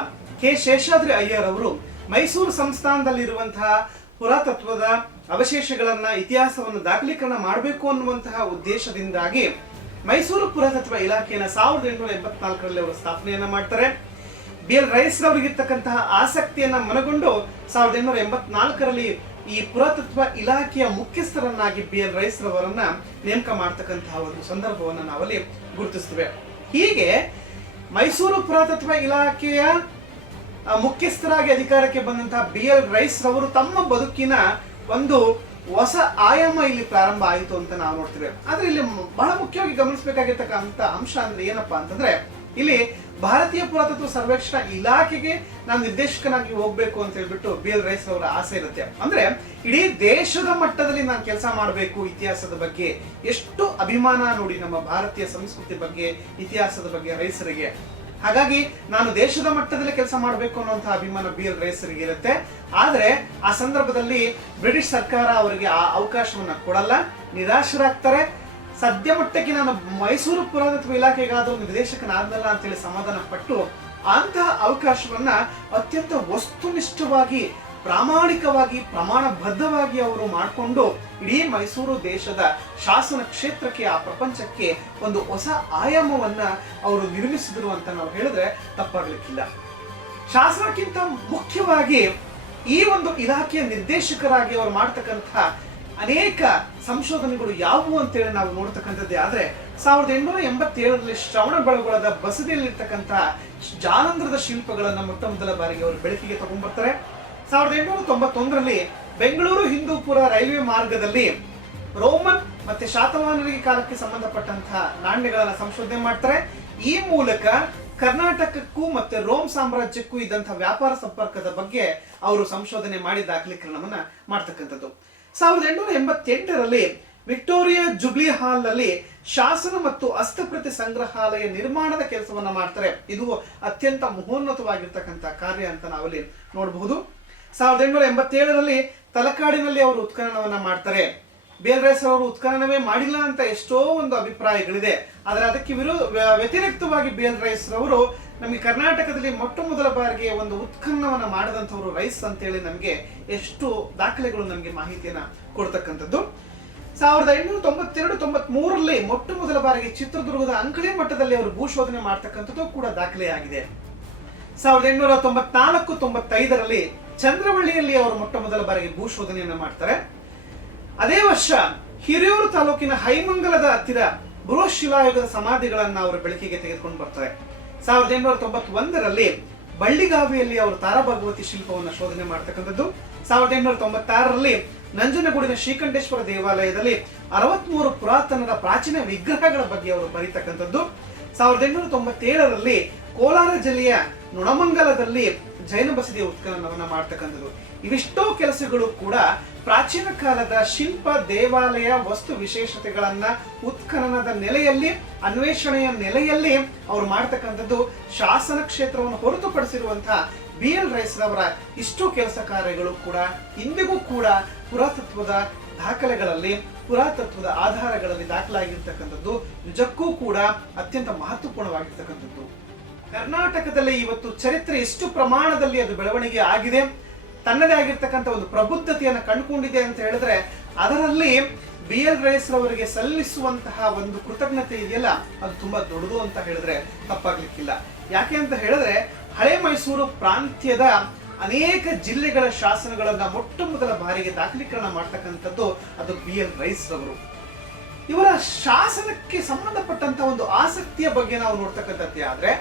ಕೆ ಶೇಷಾದ್ರಿ ಅಯ್ಯರ್ ಅವರು ಮೈಸೂರು ಸಂಸ್ಥಾನದಲ್ಲಿರುವಂತಹ ಪುರಾತತ್ವದ ಅವಶೇಷಗಳನ್ನ ಇತಿಹಾಸವನ್ನು ದಾಖಲೀಕರಣ ಮಾಡಬೇಕು ಅನ್ನುವಂತಹ ಉದ್ದೇಶದಿಂದಾಗಿ ಮೈಸೂರು ಪುರಾತತ್ವ ಇಲಾಖೆಯನ್ನು 1884ರಲ್ಲಿ ಅವರು ಸ್ಥಾಪನೆಯನ್ನ ಮಾಡ್ತಾರೆ. BL ರೈಸ್ ರವರಿಗಿರ್ತಕ್ಕಂತಹ ಆಸಕ್ತಿಯನ್ನ ಮನಗೊಂಡು 1884ರಲ್ಲಿ ಈ ಪುರಾತತ್ವ ಇಲಾಖೆಯ ಮುಖ್ಯಸ್ಥರನ್ನಾಗಿ BL ರೈಸ್ ರವರನ್ನ ನೇಮಕ ಮಾಡತಕ್ಕಂತಹ ಒಂದು ಸಂದರ್ಭವನ್ನು ನಾವಲ್ಲಿ ಗುರುತಿಸ್ತೇವೆ. ಹೀಗೆ ಮೈಸೂರು ಪುರಾತತ್ವ ಇಲಾಖೆಯ ಮುಖ್ಯಸ್ಥರಾಗಿ ಅಧಿಕಾರಕ್ಕೆ ಬಂದಂತಹ BL ರೈಸ್ ರವರು ತಮ್ಮ ಬದುಕಿನ ಒಂದು ಹೊಸ ಆಯಾಮ ಇಲ್ಲಿ ಪ್ರಾರಂಭ ಆಯಿತು ಅಂತ ನಾವು ನೋಡ್ತೇವೆ. ಆದ್ರೆ ಇಲ್ಲಿ ಬಹಳ ಮುಖ್ಯವಾಗಿ ಗಮನಿಸಬೇಕಾಗಿರ್ತಕ್ಕಂಥ ಅಂಶ ಅಂದ್ರೆ ಏನಪ್ಪಾ ಅಂತಂದ್ರೆ, ಇಲ್ಲಿ ಭಾರತೀಯ ಪುರಾತತ್ವ ಸರ್ವೇಕ್ಷಣಾ ಇಲಾಖೆಗೆ ನಾನು ನಿರ್ದೇಶಕನಾಗಿ ಹೋಗ್ಬೇಕು ಅಂತ ಹೇಳ್ಬಿಟ್ಟು BL ರೈಸ್ ಅವರ ಆಸೆ ಇರುತ್ತೆ. ಅಂದ್ರೆ ಇಡೀ ದೇಶದ ಮಟ್ಟದಲ್ಲಿ ನಾನು ಕೆಲಸ ಮಾಡಬೇಕು ಇತಿಹಾಸದ ಬಗ್ಗೆ, ಎಷ್ಟು ಅಭಿಮಾನ ನೋಡಿ ನಮ್ಮ ಭಾರತೀಯ ಸಂಸ್ಕೃತಿ ಬಗ್ಗೆ, ಇತಿಹಾಸದ ಬಗ್ಗೆ ರೈಸರಿಗೆ. ಹಾಗಾಗಿ ನಾನು ದೇಶದ ಮಟ್ಟದಲ್ಲಿ ಕೆಲಸ ಮಾಡಬೇಕು ಅನ್ನುವಂತಹ ಅಭಿಮಾನ BL ರೈಸರಿಗೆ ಇರುತ್ತೆ. ಆದ್ರೆ ಆ ಸಂದರ್ಭದಲ್ಲಿ ಬ್ರಿಟಿಷ್ ಸರ್ಕಾರ ಅವರಿಗೆ ಆ ಅವಕಾಶವನ್ನ ಕೊಡಲ್ಲ, ನಿರಾಶರಾಗ್ತಾರೆ. ಸದ್ಯ ಮಟ್ಟಕ್ಕೆ ನಾನು ಮೈಸೂರು ಪುರಾತತ್ವ ಇಲಾಖೆಗಾದರೂ ನಿರ್ದೇಶಕನಾದ್ನಲ್ಲ ಅಂತೇಳಿ ಸಮಾಧಾನ ಪಟ್ಟು ಅಂತಹ ಅವಕಾಶವನ್ನ ಅತ್ಯಂತ ವಸ್ತುನಿಷ್ಠವಾಗಿ, ಪ್ರಾಮಾಣಿಕವಾಗಿ, ಪ್ರಮಾಣಬದ್ಧವಾಗಿ ಅವರು ಮಾಡಿಕೊಂಡು ಇಡೀ ಮೈಸೂರು ದೇಶದ ಶಾಸನ ಕ್ಷೇತ್ರಕ್ಕೆ, ಆ ಪ್ರಪಂಚಕ್ಕೆ ಒಂದು ಹೊಸ ಆಯಾಮವನ್ನ ಅವರು ನಿರ್ಮಿಸಿದ್ರು ಅಂತ ನಾವು ಹೇಳಿದ್ರೆ ತಪ್ಪಾಗ್ಲಿಕ್ಕಿಲ್ಲ. ಶಾಸನಕ್ಕಿಂತ ಮುಖ್ಯವಾಗಿ ಈ ಒಂದು ಇಲಾಖೆಯ ನಿರ್ದೇಶಕರಾಗಿ ಅವರು ಮಾಡ್ತಕ್ಕಂಥ ಅನೇಕ ಸಂಶೋಧನೆಗಳು ಯಾವುವು ಅಂತೇಳಿ ನಾವು ನೋಡ್ತಕ್ಕಂಥದ್ದೇ ಆದ್ರೆ 1887ರಲ್ಲಿ ಶ್ರವಣ ಬೆಳಗೊಳದ ಬಸದಿಯಲ್ಲಿರ್ತಕ್ಕಂಥ ಜಾಲಂಧ್ರದ ಶಿಲ್ಪಗಳನ್ನ ಮೊಟ್ಟ ಮೊದಲ ಬಾರಿಗೆ ಅವರು ಬೆಳಕಿಗೆ ತಗೊಂಡ್ಬರ್ತಾರೆ. 1891ರಲ್ಲಿ ಬೆಂಗಳೂರು ಹಿಂದೂಪುರ ರೈಲ್ವೆ ಮಾರ್ಗದಲ್ಲಿ ರೋಮನ್ ಮತ್ತೆ ಶಾತವಾಹನರಿಗೆ ಕಾಲಕ್ಕೆ ಸಂಬಂಧಪಟ್ಟಂತಹ ನಾಣ್ಯಗಳನ್ನ ಸಂಶೋಧನೆ ಮಾಡ್ತಾರೆ. ಈ ಮೂಲಕ ಕರ್ನಾಟಕಕ್ಕೂ ಮತ್ತೆ ರೋಮ್ ಸಾಮ್ರಾಜ್ಯಕ್ಕೂ ಇದ್ದಂತಹ ವ್ಯಾಪಾರ ಸಂಪರ್ಕದ ಬಗ್ಗೆ ಅವರು ಸಂಶೋಧನೆ ಮಾಡಿ ದಾಖಲೀಕರಣವನ್ನ ಮಾಡ್ತಕ್ಕಂಥದ್ದು. 1888ರಲ್ಲಿ ವಿಕ್ಟೋರಿಯಾ ಜುಬ್ಲಿ ಹಾಲ್ ನಲ್ಲಿ ಶಾಸನ ಮತ್ತು ಹಸ್ತಪ್ರತಿ ಸಂಗ್ರಹಾಲಯ ನಿರ್ಮಾಣದ ಕೆಲಸವನ್ನ ಮಾಡ್ತಾರೆ. ಇದು ಅತ್ಯಂತ ಮಹೋನ್ನತವಾಗಿರ್ತಕ್ಕಂಥ ಕಾರ್ಯ ಅಂತ ನಾವಲ್ಲಿ ನೋಡಬಹುದು. 1887ರಲ್ಲಿ ತಲಕಾಡಿನಲ್ಲಿ ಅವರು ಉತ್ಖನನವನ್ನ ಮಾಡ್ತಾರೆ. BL ರೈಸ್ ಅವರು ಉತ್ಖನನವೇ ಮಾಡಿಲ್ಲ ಅಂತ ಎಷ್ಟೋ ಒಂದು ಅಭಿಪ್ರಾಯಗಳಿದೆ. ಆದರೆ ಅದಕ್ಕೆ ವ್ಯತಿರಿಕ್ತವಾಗಿ BL ರೈಸ್ ಅವರು ನಮಗೆ ಕರ್ನಾಟಕದಲ್ಲಿ ಮೊಟ್ಟ ಮೊದಲ ಬಾರಿಗೆ ಒಂದು ಉತ್ಖನನವನ್ನ ಮಾಡದಂತವರು ರೈಸ್ ಅಂತೇಳಿ ನಮಗೆ ಎಷ್ಟು ದಾಖಲೆಗಳು ನಮಗೆ ಮಾಹಿತಿಯನ್ನ ಕೊಡ್ತಕ್ಕಂಥದ್ದು. 1892-93ರಲ್ಲಿ ಮೊಟ್ಟ ಮೊದಲ ಬಾರಿಗೆ ಚಿತ್ರದುರ್ಗದ ಅಂಕಳಿ ಮಟ್ಟದಲ್ಲಿ ಅವರು ಭೂಶೋಧನೆ ಮಾಡ್ತಕ್ಕಂಥದ್ದು ಕೂಡ ದಾಖಲೆಯಾಗಿದೆ. 1894-95ರಲ್ಲಿ ಚಂದ್ರವಳ್ಳಿಯಲ್ಲಿ ಅವರು ಮೊಟ್ಟ ಮೊದಲ ಬಾರಿಗೆ ಭೂಶೋಧನೆಯನ್ನ ಮಾಡ್ತಾರೆ. ಅದೇ ವರ್ಷ ಹಿರಿಯೂರು ತಾಲೂಕಿನ ಹೈಮಂಗಲದ ಹತ್ತಿರ ಬೃಹತ್ ಶಿಲಾಯುಗದ ಸಮಾಧಿಗಳನ್ನ ಅವರು ಬೆಳಕಿಗೆ ತೆಗೆದುಕೊಂಡು ಬರ್ತಾರೆ. 1891ರಲ್ಲಿ ಬಳ್ಳಿಗಾವಿಯಲ್ಲಿ ಅವರು ತಾರಾಭಗವತಿ ಶಿಲ್ಪವನ್ನು ಶೋಧನೆ ಮಾಡ್ತಕ್ಕಂಥದ್ದು. 1896ರಲ್ಲಿ ನಂಜನಗೂಡಿನ ಶ್ರೀಕಂಠೇಶ್ವರ ದೇವಾಲಯದಲ್ಲಿ 63 ಪುರಾತನರ ಪ್ರಾಚೀನ ವಿಗ್ರಹಗಳ ಬಗ್ಗೆ ಅವರು ಬರೀತಕ್ಕಂಥದ್ದು. 1897ರಲ್ಲಿ ಕೋಲಾರ ಜಿಲ್ಲೆಯ ನುಣಮಂಗಲದಲ್ಲಿ ಜೈನ ಬಸದಿಯ ಉತ್ಖನನವನ್ನ ಮಾಡ್ತಕ್ಕಂಥದ್ದು. ಇವಿಷ್ಟೋ ಕೆಲಸಗಳು ಕೂಡ ಪ್ರಾಚೀನ ಕಾಲದ ಶಿಲ್ಪ, ದೇವಾಲಯ, ವಸ್ತು ವಿಶೇಷತೆಗಳನ್ನ ಉತ್ಖನನದ ನೆಲೆಯಲ್ಲಿ, ಅನ್ವೇಷಣೆಯ ನೆಲೆಯಲ್ಲಿ ಅವರು ಮಾಡ್ತಕ್ಕಂಥದ್ದು. ಶಾಸನ ಕ್ಷೇತ್ರವನ್ನು ಹೊರತುಪಡಿಸಿರುವಂತಹ BL ರೈಸ್ ರವರ ಇಷ್ಟು ಕೆಲಸ ಕಾರ್ಯಗಳು ಕೂಡ ಇಂದಿಗೂ ಕೂಡ ಪುರಾತತ್ವದ ದಾಖಲೆಗಳಲ್ಲಿ, ಪುರಾತತ್ವದ ಆಧಾರಗಳಲ್ಲಿ ದಾಖಲಾಗಿರ್ತಕ್ಕಂಥದ್ದು ನಿಜಕ್ಕೂ ಕೂಡ ಅತ್ಯಂತ ಮಹತ್ವಪೂರ್ಣವಾಗಿರ್ತಕ್ಕಂಥದ್ದು. ಕರ್ನಾಟಕದಲ್ಲಿ ಇವತ್ತು ಚರಿತ್ರೆ ಎಷ್ಟು ಪ್ರಮಾಣದಲ್ಲಿ ಅದು ಬೆಳವಣಿಗೆ ಆಗಿದೆ, ತನ್ನದೇ ಆಗಿರ್ತಕ್ಕಂಥ ಒಂದು ಪ್ರಬುದ್ಧತೆಯನ್ನು ಕಂಡುಕೊಂಡಿದೆ ಅಂತ ಹೇಳಿದ್ರೆ ಅದರಲ್ಲಿ BL ರೈಸ್ ರವರಿಗೆ ಸಲ್ಲಿಸುವಂತಹ ಒಂದು ಕೃತಜ್ಞತೆ ಇದೆಯಲ್ಲ, ಅದು ತುಂಬಾ ದೊಡ್ಡದು ಅಂತ ಹೇಳಿದ್ರೆ ತಪ್ಪಾಗ್ಲಿಕ್ಕಿಲ್ಲ. ಯಾಕೆ ಅಂತ ಹೇಳಿದ್ರೆ ಹಳೆ ಮೈಸೂರು ಪ್ರಾಂತ್ಯದ ಅನೇಕ ಜಿಲ್ಲೆಗಳ ಶಾಸನಗಳನ್ನ ಮೊಟ್ಟ ಮೊದಲ ಬಾರಿಗೆ ದಾಖಲೀಕರಣ ಮಾಡ್ತಕ್ಕಂಥದ್ದು ಅದು BL ರೈಸ್ ರವರು. ಇವರ ಶಾಸನಕ್ಕೆ ಸಂಬಂಧಪಟ್ಟಂತ ಒಂದು ಆಸಕ್ತಿಯ ಬಗ್ಗೆ ನಾವು ನೋಡ್ತಕ್ಕಂಥದ್ದೇ ಆದ್ರೆ,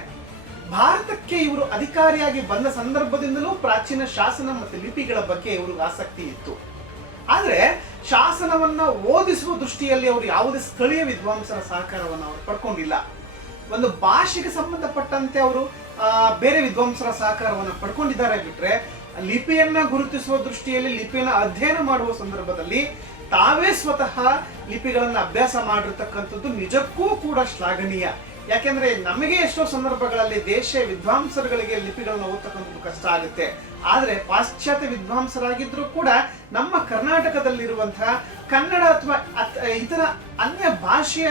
ಭಾರತಕ್ಕೆ ಇವರು ಅಧಿಕಾರಿಯಾಗಿ ಬಂದ ಸಂದರ್ಭದಿಂದಲೂ ಪ್ರಾಚೀನ ಶಾಸನ ಮತ್ತು ಲಿಪಿಗಳ ಬಗ್ಗೆ ಇವ್ರಿಗೆ ಆಸಕ್ತಿ ಇತ್ತು. ಆದ್ರೆ ಶಾಸನವನ್ನ ಓದಿಸುವ ದೃಷ್ಟಿಯಲ್ಲಿ ಅವರು ಯಾವುದೇ ಸ್ಥಳೀಯ ವಿದ್ವಾಂಸರ ಸಹಕಾರವನ್ನು ಅವರು ಪಡ್ಕೊಂಡಿಲ್ಲ. ಒಂದು ಭಾಷೆಗೆ ಸಂಬಂಧಪಟ್ಟಂತೆ ಅವರು ಬೇರೆ ವಿದ್ವಾಂಸರ ಸಹಕಾರವನ್ನು ಪಡ್ಕೊಂಡಿದ್ದಾರೆ ಬಿಟ್ರೆ ಲಿಪಿಯನ್ನ ಗುರುತಿಸುವ ದೃಷ್ಟಿಯಲ್ಲಿ ಲಿಪಿಯನ್ನ ಅಧ್ಯಯನ ಮಾಡುವ ಸಂದರ್ಭದಲ್ಲಿ ತಾವೇ ಸ್ವತಃ ಲಿಪಿಗಳನ್ನ ಅಭ್ಯಾಸ ಮಾಡಿರ್ತಕ್ಕಂಥದ್ದು ನಿಜಕ್ಕೂ ಕೂಡ ಶ್ಲಾಘನೀಯ. ಯಾಕೆಂದ್ರೆ ನಮಗೆ ಎಷ್ಟೋ ಸಂದರ್ಭಗಳಲ್ಲಿ ದೇಶ ವಿದ್ವಾಂಸರುಗಳಿಗೆ ಲಿಪಿಗಳನ್ನ ಓದ್ತಕ್ಕಂಥದ್ದು ಕಷ್ಟ ಆಗುತ್ತೆ. ಆದ್ರೆ ಪಾಶ್ಚಾತ್ಯ ವಿದ್ವಾಂಸರಾಗಿದ್ರು ಕೂಡ ನಮ್ಮ ಕರ್ನಾಟಕದಲ್ಲಿರುವಂತಹ ಕನ್ನಡ ಅಥವಾ ಇತರ ಅನ್ಯ ಭಾಷೆಯ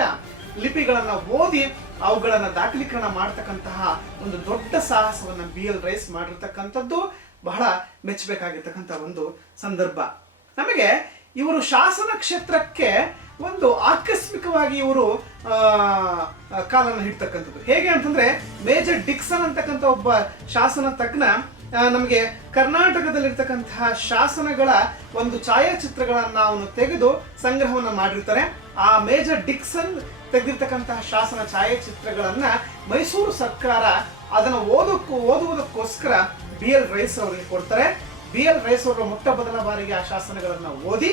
ಲಿಪಿಗಳನ್ನ ಓದಿ ಅವುಗಳನ್ನ ದಾಖಲೀಕರಣ ಮಾಡತಕ್ಕಂತಹ ಒಂದು ದೊಡ್ಡ ಸಾಹಸವನ್ನ BL ರೈಸ್ ಮಾಡಿರ್ತಕ್ಕಂಥದ್ದು ಬಹಳ ಮೆಚ್ಚಬೇಕಾಗಿರ್ತಕ್ಕಂಥ ಒಂದು ಸಂದರ್ಭ. ನಮಗೆ ಇವರು ಶಾಸನ ಕ್ಷೇತ್ರಕ್ಕೆ ಒಂದು ಆಕಸ್ಮಿಕವಾಗಿ ಇವರು ಕಾಲನ್ನು ಹಿಡ್ತಕ್ಕಂಥದ್ದು. ಹೇಗೆ ಅಂತಂದ್ರೆ ಮೇಜರ್ ಡಿಕ್ಸನ್ ಅಂತಕ್ಕಂಥ ಒಬ್ಬ ಶಾಸನ ತಜ್ಞ ನಮಗೆ ಕರ್ನಾಟಕದಲ್ಲಿರ್ತಕ್ಕಂತಹ ಶಾಸನಗಳ ಒಂದು ಛಾಯಾಚಿತ್ರಗಳನ್ನ ಅವನು ತೆಗೆದು ಸಂಗ್ರಹವನ್ನ ಮಾಡಿರ್ತಾರೆ. ಆ ಮೇಜರ್ ಡಿಕ್ಸನ್ ತೆಗೆದಿರ್ತಕ್ಕಂತಹ ಶಾಸನ ಛಾಯಾಚಿತ್ರಗಳನ್ನ ಮೈಸೂರು ಸರ್ಕಾರ ಅದನ್ನು ಓದುವುದಕ್ಕೋಸ್ಕರ BL ರೈಸ್ ಅವರಿಗೆ ಕೊಡ್ತಾರೆ. BL ರೈಸ್ ಅವರು ಮೊಟ್ಟ ಮೊದಲ ಬಾರಿಗೆ ಆ ಶಾಸನಗಳನ್ನ ಓದಿ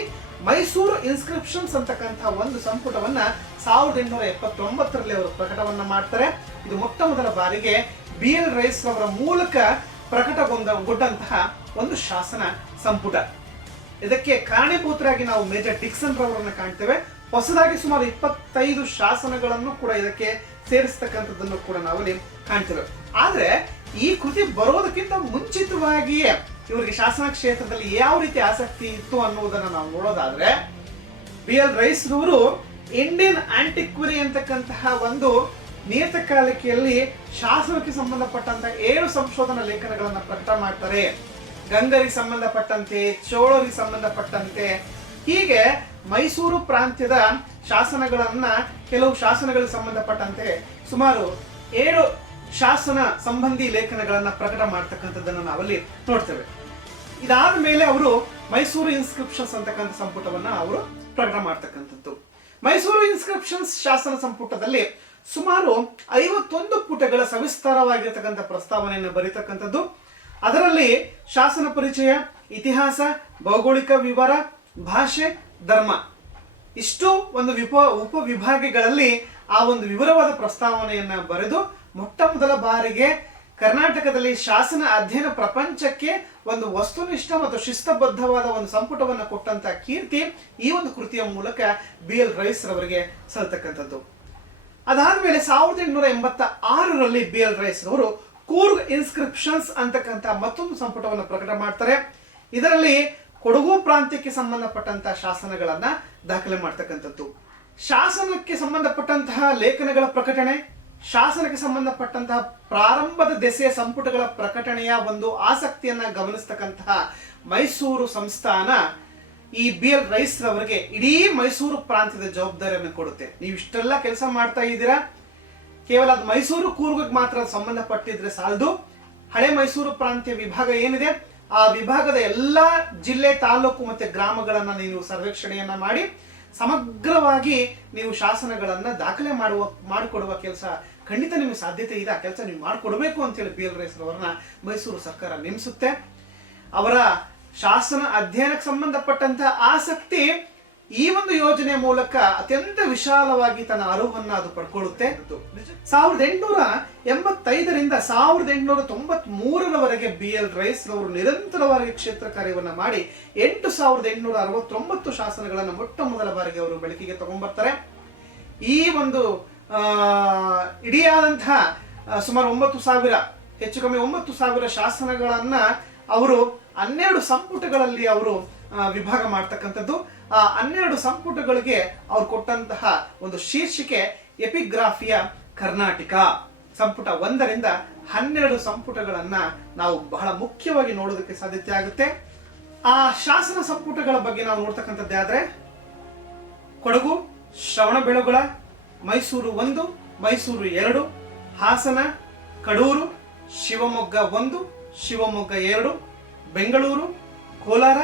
ಮೈಸೂರು ಇನ್ಸ್ಕ್ರಿಪ್ಷನ್ಸ್ ಅಂತಕ್ಕಂಥ ಒಂದು ಸಂಪುಟವನ್ನ 1879ರಲ್ಲಿ ಅವರು ಪ್ರಕಟವನ್ನ ಮಾಡ್ತಾರೆ. ಇದು ಮೊಟ್ಟ ಮೊದಲ ಬಾರಿಗೆ BL ರೈಸ್ ಅವರ ಮೂಲಕ ಪ್ರಕಟಗೊಂಡಂತಹ ಒಂದು ಶಾಸನ ಸಂಪುಟ. ಇದಕ್ಕೆ ಕಾರಣೀಭೂತರಾಗಿ ನಾವು ಮೇಜರ್ ಡಿಕ್ಸನ್ ರವರನ್ನ ಕಾಣ್ತೇವೆ. ಹೊಸದಾಗಿ ಸುಮಾರು 25 ಶಾಸನಗಳನ್ನು ಕೂಡ ಇದಕ್ಕೆ ಸೇರಿಸ್ತಕ್ಕಂಥದ್ದನ್ನು ಕೂಡ ನಾವಲ್ಲಿ ಕಾಣ್ತೇವೆ. ಆದ್ರೆ ಈ ಕೃತಿ ಬರೋದಕ್ಕಿಂತ ಮುಂಚಿತವಾಗಿಯೇ ಇವರಿಗೆ ಶಾಸನ ಕ್ಷೇತ್ರದಲ್ಲಿ ಯಾವ ರೀತಿ ಆಸಕ್ತಿ ಇತ್ತು ಅನ್ನುವುದನ್ನು ನಾವು ನೋಡೋದಾದ್ರೆ BL ರೈಸ್ ರವರು ಇಂಡಿಯನ್ ಆಂಟಿಕ್ವರಿ ಅಂತಕ್ಕಂತಹ ಒಂದು ನಿಯತಕಾಲಿಕೆಯಲ್ಲಿ ಶಾಸನಕ್ಕೆ ಸಂಬಂಧಪಟ್ಟಂತಹ 7 ಸಂಶೋಧನಾ ಲೇಖನಗಳನ್ನ ಪ್ರಕಟ ಮಾಡ್ತಾರೆ. ಗಂಗರಿಗೆ ಸಂಬಂಧಪಟ್ಟಂತೆ, ಚೋಳರಿಗೆ ಸಂಬಂಧಪಟ್ಟಂತೆ, ಹೀಗೆ ಮೈಸೂರು ಪ್ರಾಂತ್ಯದ ಶಾಸನಗಳನ್ನ ಕೆಲವು ಶಾಸನಗಳಿಗೆ ಸಂಬಂಧಪಟ್ಟಂತೆ ಸುಮಾರು 7 ಶಾಸನ ಸಂಬಂಧಿ ಲೇಖನಗಳನ್ನ ಪ್ರಕಟ ಮಾಡ್ತಕ್ಕಂಥದ್ದನ್ನು ನಾವಲ್ಲಿ ನೋಡ್ತೇವೆ. ಇದಾದ ಮೇಲೆ ಅವರು ಮೈಸೂರು ಇನ್ಸ್ಕ್ರಿಪ್ಷನ್ಸ್ ಅಂತಕ್ಕಂಥ ಸಂಪುಟವನ್ನ ಅವರು ಪ್ರಕಟ ಮಾಡ್ತಕ್ಕಂಥದ್ದು. ಮೈಸೂರು ಇನ್ಸ್ಕ್ರಿಪ್ಷನ್ಸ್ ಶಾಸನ ಸಂಪುಟದಲ್ಲಿ ಸುಮಾರು 51 ಪುಟಗಳ ಸವಿಸ್ತಾರವಾಗಿರ್ತಕ್ಕಂಥ ಪ್ರಸ್ತಾವನೆಯನ್ನು ಬರೀತಕ್ಕಂಥದ್ದು. ಅದರಲ್ಲಿ ಶಾಸನ ಪರಿಚಯ, ಇತಿಹಾಸ, ಭೌಗೋಳಿಕ ವಿವರ, ಭಾಷೆ, ಧರ್ಮ ಇಷ್ಟು ಒಂದು ಉಪವಿಭಾಗಗಳಲ್ಲಿ ಆ ಒಂದು ವಿವರವಾದ ಪ್ರಸ್ತಾವನೆಯನ್ನ ಬರೆದು ಮೊಟ್ಟ ಮೊದಲ ಬಾರಿಗೆ ಕರ್ನಾಟಕದಲ್ಲಿ ಶಾಸನ ಅಧ್ಯಯನ ಪ್ರಪಂಚಕ್ಕೆ ಒಂದು ವಸ್ತುನಿಷ್ಠ ಮತ್ತು ಶಿಸ್ತಬದ್ಧವಾದ ಒಂದು ಸಂಪುಟವನ್ನು ಕೊಟ್ಟಂತ ಕೀರ್ತಿ ಈ ಒಂದು ಕೃತಿಯ ಮೂಲಕ BL ರೈಸ್ ರವರಿಗೆ ಸಲ್ತಕ್ಕಂಥದ್ದು. ಅದಾದ್ಮೇಲೆ 1886ರಲ್ಲಿ BL ರೈಸ್ ರವರು ಕೂರ್ಗ್ ಇನ್ಸ್ಕ್ರಿಪ್ಷನ್ಸ್ ಅಂತಕ್ಕಂಥ ಮತ್ತೊಂದು ಸಂಪುಟವನ್ನು ಪ್ರಕಟ ಮಾಡ್ತಾರೆ. ಇದರಲ್ಲಿ ಕೊಡಗು ಪ್ರಾಂತ್ಯಕ್ಕೆ ಸಂಬಂಧಪಟ್ಟಂತಹ ಶಾಸನಗಳನ್ನ ದಾಖಲೆ ಮಾಡ್ತಕ್ಕಂಥದ್ದು. ಶಾಸನಕ್ಕೆ ಸಂಬಂಧಪಟ್ಟಂತಹ ಲೇಖನಗಳ ಪ್ರಕಟಣೆ, ಶಾಸನಕ್ಕೆ ಸಂಬಂಧಪಟ್ಟಂತಹ ಪ್ರಾರಂಭದ ದೆಸೆಯ ಸಂಪುಟಗಳ ಪ್ರಕಟಣೆಯ ಒಂದು ಆಸಕ್ತಿಯನ್ನ ಗಮನಿಸ್ತಕ್ಕಂತಹ ಮೈಸೂರು ಸಂಸ್ಥಾನ ಈ BL ರೈಸ್ ರವರಿಗೆ ಇಡೀ ಮೈಸೂರು ಪ್ರಾಂತ್ಯದ ಜವಾಬ್ದಾರಿಯನ್ನು ಕೊಡುತ್ತೆ. ನೀವು ಇಷ್ಟೆಲ್ಲ ಕೆಲಸ ಮಾಡ್ತಾ ಇದ್ದೀರಾ, ಕೇವಲ ಅದು ಮೈಸೂರು ಕೂರ್ಗ್ ಮಾತ್ರ ಸಂಬಂಧಪಟ್ಟಿದ್ರೆ ಸಾಲದು. ಹಳೆ ಮೈಸೂರು ಪ್ರಾಂತ್ಯ ವಿಭಾಗ ಏನಿದೆ ಆ ವಿಭಾಗದ ಎಲ್ಲಾ ಜಿಲ್ಲೆ, ತಾಲೂಕು ಮತ್ತೆ ಗ್ರಾಮಗಳನ್ನ ನೀವು ಸರ್ವೇಕ್ಷಣೆಯನ್ನ ಮಾಡಿ ಸಮಗ್ರವಾಗಿ ನೀವು ಶಾಸನಗಳನ್ನ ದಾಖಲೆ ಮಾಡಿಕೊಡುವ ಕೆಲಸ ಖಂಡಿತ ನಿಮಗೆ ಸಾಧ್ಯತೆ ಇದೆ. ಆ ಕೆಲಸ ನೀವು ಮಾಡಿಕೊಡ್ಬೇಕು ಅಂತೇಳಿ BL ರೈಸ್ ರವರನ್ನ ಮೈಸೂರು ಸರ್ಕಾರ ನೇಮಿಸುತ್ತೆ. ಅವರ ಶಾಸನ ಅಧ್ಯಯನಕ್ಕೆ ಸಂಬಂಧಪಟ್ಟಂತಹ ಆಸಕ್ತಿ ಈ ಒಂದು ಯೋಜನೆಯ ಮೂಲಕ ಅತ್ಯಂತ ವಿಶಾಲವಾಗಿ ತನ್ನ ಅರಿವನ್ನ ಅದು ಪಡ್ಕೊಳ್ಳುತ್ತೆ. 1885ರಿಂದ 1893ರವರೆಗೆ BL ರೈಸ್ ರವರು ನಿರಂತರವಾಗಿ ಕ್ಷೇತ್ರ ಕಾರ್ಯವನ್ನ ಮಾಡಿ 8869 ಶಾಸನಗಳನ್ನು ಮೊಟ್ಟ ಮೊದಲ ಬಾರಿಗೆ ಅವರು ಬೆಳಕಿಗೆ ತಗೊಂಡ್ಬರ್ತಾರೆ. ಈ ಒಂದು ಇಡಿಯಾದಂತಹ ಸುಮಾರು 9,000 ಹೆಚ್ಚು ಕಮ್ಮಿ 9,000 ಶಾಸನಗಳನ್ನ ಅವರು 12 ಸಂಪುಟಗಳಲ್ಲಿ ಅವರು ವಿಭಾಗ ಮಾಡ್ತಕ್ಕಂಥದ್ದು. ಆ 12 ಸಂಪುಟಗಳಿಗೆ ಅವ್ರು ಕೊಟ್ಟಂತಹ ಒಂದು ಶೀರ್ಷಿಕೆ ಎಪಿಗ್ರಾಫಿಯ ಕರ್ನಾಟಕ. ಸಂಪುಟ 1ರಿಂದ 12 ಸಂಪುಟಗಳನ್ನ ನಾವು ಬಹಳ ಮುಖ್ಯವಾಗಿ ನೋಡೋದಕ್ಕೆ ಸಾಧ್ಯತೆ ಆಗುತ್ತೆ. ಆ ಶಾಸನ ಸಂಪುಟಗಳ ಬಗ್ಗೆ ನಾವು ನೋಡ್ತಕ್ಕಂಥದ್ದೇ ಆದ್ರೆ ಕೊಡಗು, ಶ್ರವಣಬೆಳಗೊಳ, ಮೈಸೂರು 1, ಮೈಸೂರು 2, ಹಾಸನ, ಕಡೂರು, ಶಿವಮೊಗ್ಗ 1, ಶಿವಮೊಗ್ಗ 2, ಬೆಂಗಳೂರು, ಕೋಲಾರ,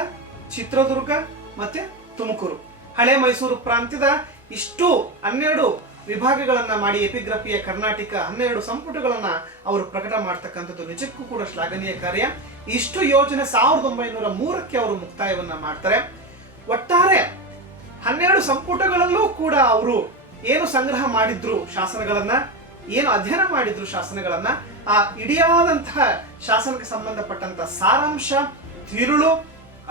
ಚಿತ್ರದುರ್ಗ ಮತ್ತೆ ತುಮಕೂರು. ಹಳೆ ಮೈಸೂರು ಪ್ರಾಂತ್ಯದ ಇಷ್ಟು 12 ವಿಭಾಗಗಳನ್ನ ಮಾಡಿ ಎಪಿಗ್ರಫಿಯ ಕರ್ನಾಟಕ 12 ಸಂಪುಟಗಳನ್ನ ಅವರು ಪ್ರಕಟ ಮಾಡ್ತಕ್ಕಂಥದ್ದು ನಿಜಕ್ಕೂ ಕೂಡ ಶ್ಲಾಘನೀಯ ಕಾರ್ಯ. ಇಷ್ಟು ಯೋಜನೆ 1903ಕ್ಕೆ ಅವರು ಮುಕ್ತಾಯವನ್ನ ಮಾಡ್ತಾರೆ. ಒಟ್ಟಾರೆ 12 ಸಂಪುಟಗಳಲ್ಲೂ ಕೂಡ ಅವರು ಏನು ಸಂಗ್ರಹ ಮಾಡಿದ್ರು ಶಾಸನಗಳನ್ನ ಏನು ಅಧ್ಯಯನ ಮಾಡಿದ್ರು ಶಾಸನಗಳನ್ನ, ಆ ಇಡಿಯಾದಂತಹ ಶಾಸನಕ್ಕೆ ಸಂಬಂಧಪಟ್ಟಂತ ಸಾರಾಂಶ, ತಿರುಳು,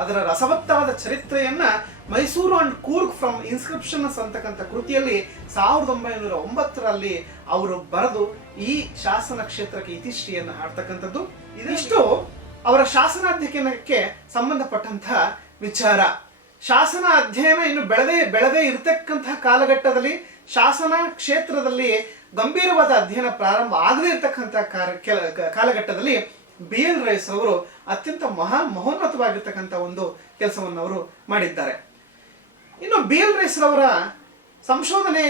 ಅದರ ರಸವತ್ತಾದ ಚರಿತ್ರೆಯನ್ನ Mysore and Coorg from inscriptions ಅಂತಕ್ಕಂಥ ಕೃತಿಯಲ್ಲಿ 1909ರಲ್ಲಿ ಅವರು ಬರೆದು ಈ ಶಾಸನ ಕ್ಷೇತ್ರಕ್ಕೆ ಇತಿಶ್ರೀಯನ್ನು ಹಾಡ್ತಕ್ಕಂಥದ್ದು. ಇದಿಷ್ಟು ಅವರ ಶಾಸನಾಧ್ಯಯನಕ್ಕೆ ಸಂಬಂಧಪಟ್ಟಂತಹ ವಿಚಾರ. ಶಾಸನ ಅಧ್ಯಯನ ಇನ್ನು ಬೆಳೆದೇ ಇರತಕ್ಕಂತಹ ಕಾಲಘಟ್ಟದಲ್ಲಿ, ಶಾಸನ ಕ್ಷೇತ್ರದಲ್ಲಿ ಗಂಭೀರವಾದ ಅಧ್ಯಯನ ಪ್ರಾರಂಭ ಆಗದೇ ಇರತಕ್ಕಂಥ ಕಾಲಘಟ್ಟದಲ್ಲಿ BL ರೈಸ್ ಅವರು ಅತ್ಯಂತ ಮಹೋನ್ನತವಾಗಿರ್ತಕ್ಕಂಥ ಒಂದು ಕೆಲಸವನ್ನು ಅವರು ಮಾಡಿದ್ದಾರೆ. ಇನ್ನು BL ರೈಸ್ ಅವರ ಸಂಶೋಧನೆ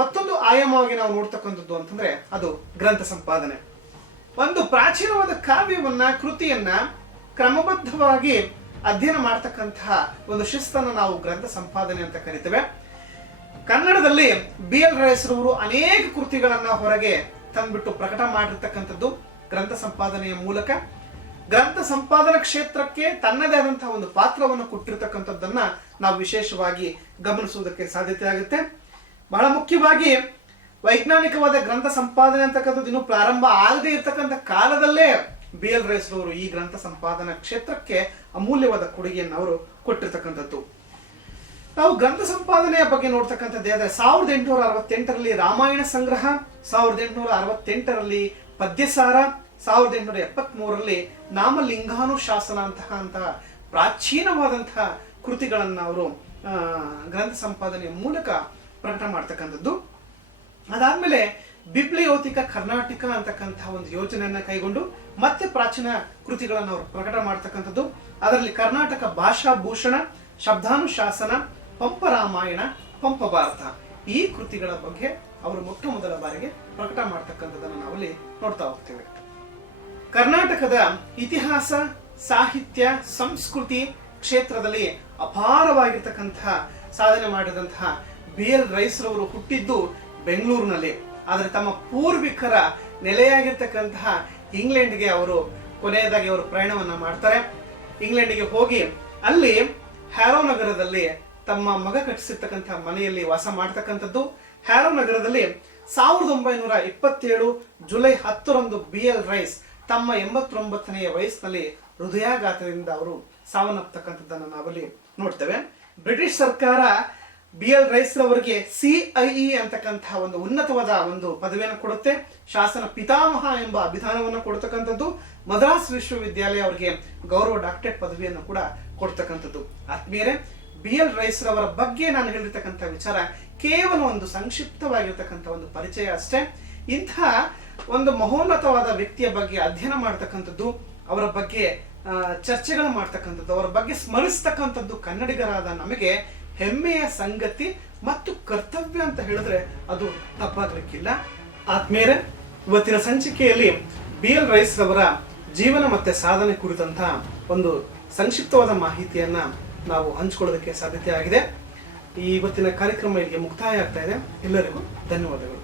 ಮತ್ತೊಂದು ಆಯಾಮವಾಗಿ ನಾವು ನೋಡ್ತಕ್ಕಂಥದ್ದು ಅಂತಂದ್ರೆ ಅದು ಗ್ರಂಥ ಸಂಪಾದನೆ. ಒಂದು ಪ್ರಾಚೀನವಾದ ಕಾವ್ಯವನ್ನ, ಕೃತಿಯನ್ನ ಕ್ರಮಬದ್ಧವಾಗಿ ಅಧ್ಯಯನ ಮಾಡ್ತಕ್ಕಂತಹ ಒಂದು ಶಿಸ್ತನ್ನು ನಾವು ಗ್ರಂಥ ಸಂಪಾದನೆ ಅಂತ ಕರಿತೇವೆ. ಕನ್ನಡದಲ್ಲಿ BL ರೈಸ್ ರವರು ಅನೇಕ ಕೃತಿಗಳನ್ನ ಹೊರಗೆ ತಂದ್ಬಿಟ್ಟು ಪ್ರಕಟ ಮಾಡಿರ್ತಕ್ಕಂಥದ್ದು ಗ್ರಂಥ ಸಂಪಾದನೆಯ ಮೂಲಕ. ಗ್ರಂಥ ಸಂಪಾದನಾ ಕ್ಷೇತ್ರಕ್ಕೆ ತನ್ನದೇ ಆದಂತಹ ಒಂದು ಪಾತ್ರವನ್ನು ಕೊಟ್ಟಿರ್ತಕ್ಕಂಥದ್ದನ್ನ ನಾವು ವಿಶೇಷವಾಗಿ ಗಮನಿಸುವುದಕ್ಕೆ ಸಾಧ್ಯತೆ ಆಗುತ್ತೆ. ಬಹಳ ಮುಖ್ಯವಾಗಿ ವೈಜ್ಞಾನಿಕವಾದ ಗ್ರಂಥ ಸಂಪಾದನೆ ಅಂತಕ್ಕಂಥದ್ದು ಇನ್ನು ಪ್ರಾರಂಭ ಆಗದೇ ಇರತಕ್ಕಂಥ ಕಾಲದಲ್ಲೇ BL ರೈಸ್ ರವರು ಈ ಗ್ರಂಥ ಸಂಪಾದನಾ ಕ್ಷೇತ್ರಕ್ಕೆ ಅಮೂಲ್ಯವಾದ ಕೊಡುಗೆಯನ್ನು ಅವರು ಕೊಟ್ಟಿರ್ತಕ್ಕಂಥದ್ದು. ನಾವು ಗ್ರಂಥ ಸಂಪಾದನೆಯ ಬಗ್ಗೆ ನೋಡ್ತಕ್ಕಂಥದ್ದೇ ಆದರೆ 1868ರಲ್ಲಿ ರಾಮಾಯಣ ಸಂಗ್ರಹ, 1868ರಲ್ಲಿ ಪದ್ಯಸಾರ, 1873ರಲ್ಲಿ ನಾಮಲಿಂಗಾನುಶಾಸನ ಅಂತಹ ಪ್ರಾಚೀನವಾದಂತಹ ಕೃತಿಗಳನ್ನು ಅವರು ಗ್ರಂಥ ಸಂಪಾದನೆಯ ಮೂಲಕ ಪ್ರಕಟ ಮಾಡ್ತಕ್ಕಂಥದ್ದು. ಅದಾದ್ಮೇಲೆ ಬಿಬ್ಲಿಯೋತಿಕ ಕರ್ನಾಟಕ ಅಂತಕ್ಕಂತಹ ಒಂದು ಯೋಜನೆಯನ್ನ ಕೈಗೊಂಡು ಮತ್ತೆ ಪ್ರಾಚೀನ ಕೃತಿಗಳನ್ನು ಅವರು ಪ್ರಕಟ ಮಾಡ್ತಕ್ಕಂಥದ್ದು. ಅದರಲ್ಲಿ ಕರ್ನಾಟಕ ಭಾಷಾ ಭೂಷಣ, ಶಬ್ದಾನುಶಾಸನ, ಪಂಪ ರಾಮಾಯಣ, ಪಂಪ ಭಾರತ ಈ ಕೃತಿಗಳ ಬಗ್ಗೆ ಅವರು ಮೊಟ್ಟ ಮೊದಲ ಬಾರಿಗೆ ಪ್ರಕಟ ಮಾಡ್ತಕ್ಕಂಥದ್ದನ್ನು ನಾವಲ್ಲಿ ನೋಡ್ತಾ ಹೋಗ್ತೇವೆ. ಕರ್ನಾಟಕದ ಇತಿಹಾಸ, ಸಾಹಿತ್ಯ, ಸಂಸ್ಕೃತಿ ಕ್ಷೇತ್ರದಲ್ಲಿ ಅಪಾರವಾಗಿರ್ತಕ್ಕಂತಹ ಸಾಧನೆ ಮಾಡಿದಂತಹ BL ರೈಸ್ ರವರು ಹುಟ್ಟಿದ್ದು ಬೆಂಗಳೂರಿನಲ್ಲಿ. ಆದರೆ ತಮ್ಮ ಪೂರ್ವಿಕರ ನೆಲೆಯಾಗಿರ್ತಕ್ಕಂತಹ ಇಂಗ್ಲೆಂಡ್ಗೆ ಅವರು ಕೊನೆಯದಾಗಿ ಅವರು ಪ್ರಯಾಣವನ್ನ ಮಾಡ್ತಾರೆ. ಇಂಗ್ಲೆಂಡ್ಗೆ ಹೋಗಿ ಅಲ್ಲಿ ಹ್ಯಾರೋ ನಗರದಲ್ಲಿ ತಮ್ಮ ಮಗ ಕಟ್ಟಿಸಿರ್ತಕ್ಕಂತಹ ಮನೆಯಲ್ಲಿ ವಾಸ ಮಾಡ್ತಕ್ಕಂಥದ್ದು. ಹ್ಯಾರೋ ನಗರದಲ್ಲಿ 1927 ಜುಲೈ 10ರಂದು BL ರೈಸ್ ತಮ್ಮ 89ನೆಯ ವಯಸ್ಸಿನಲ್ಲಿ ಹೃದಯಾಘಾತದಿಂದ ಅವರು ಸಾವನ್ನಪ್ಪತಕ್ಕಂಥದ್ದನ್ನು ನಾವಲ್ಲಿ ನೋಡ್ತೇವೆ. ಬ್ರಿಟಿಷ್ ಸರ್ಕಾರ BL ರೈಸ್ ರವರಿಗೆ CIE ಅಂತಕ್ಕಂತಹ ಒಂದು ಉನ್ನತವಾದ ಒಂದು ಪದವಿಯನ್ನು ಕೊಡುತ್ತೆ. ಶಾಸನ ಪಿತಾಮಹ ಎಂಬ ಅಭಿಧಾನವನ್ನು ಕೊಡ್ತಕ್ಕಂಥದ್ದು. ಮದ್ರಾಸ್ ವಿಶ್ವವಿದ್ಯಾಲಯ ಅವರಿಗೆ ಗೌರವ ಡಾಕ್ಟರೇಟ್ ಪದವಿಯನ್ನು ಕೂಡ ಕೊಡ್ತಕ್ಕಂಥದ್ದು. ಆತ್ಮೀಯರೇ, BL ರೈಸ್ ರವರ ಬಗ್ಗೆ ನಾನು ಹೇಳಿರ್ತಕ್ಕಂಥ ವಿಚಾರ ಕೇವಲ ಒಂದು ಸಂಕ್ಷಿಪ್ತವಾಗಿರ್ತಕ್ಕಂಥ ಒಂದು ಪರಿಚಯ ಅಷ್ಟೇ. ಇಂತಹ ಒಂದು ಮಹೋನ್ನತವಾದ ವ್ಯಕ್ತಿಯ ಬಗ್ಗೆ ಅಧ್ಯಯನ ಮಾಡ್ತಕ್ಕಂಥದ್ದು, ಅವರ ಬಗ್ಗೆ ಚರ್ಚೆಗಳು ಮಾಡ್ತಕ್ಕಂಥದ್ದು, ಅವರ ಬಗ್ಗೆ ಸ್ಮರಿಸ್ತಕ್ಕಂಥದ್ದು ಕನ್ನಡಿಗರಾದ ನಮಗೆ ಹೆಮ್ಮೆಯ ಸಂಗತಿ ಮತ್ತು ಕರ್ತವ್ಯ ಅಂತ ಹೇಳಿದ್ರೆ ಅದು ತಪ್ಪಾಗಲಿಕ್ಕಿಲ್ಲ. ಆತ್ಮೀಯರೇ, ಇವತ್ತಿನ ಸಂಚಿಕೆಯಲ್ಲಿ BL ರೈಸ್ ರವರ ಜೀವನ ಮತ್ತೆ ಸಾಧನೆ ಕುರಿತಂತಹ ಒಂದು ಸಂಕ್ಷಿಪ್ತವಾದ ಮಾಹಿತಿಯನ್ನ ನಾವು ಹಂಚಿಕೊಳ್ಳೋದಕ್ಕೆ ಸಾಧ್ಯತೆ ಆಗಿದೆ. ಈ ಇವತ್ತಿನ ಕಾರ್ಯಕ್ರಮ ಇಲ್ಲಿಗೆ ಮುಕ್ತಾಯ ಆಗ್ತಾ ಇದೆ. ಎಲ್ಲರಿಗೂ ಧನ್ಯವಾದಗಳು.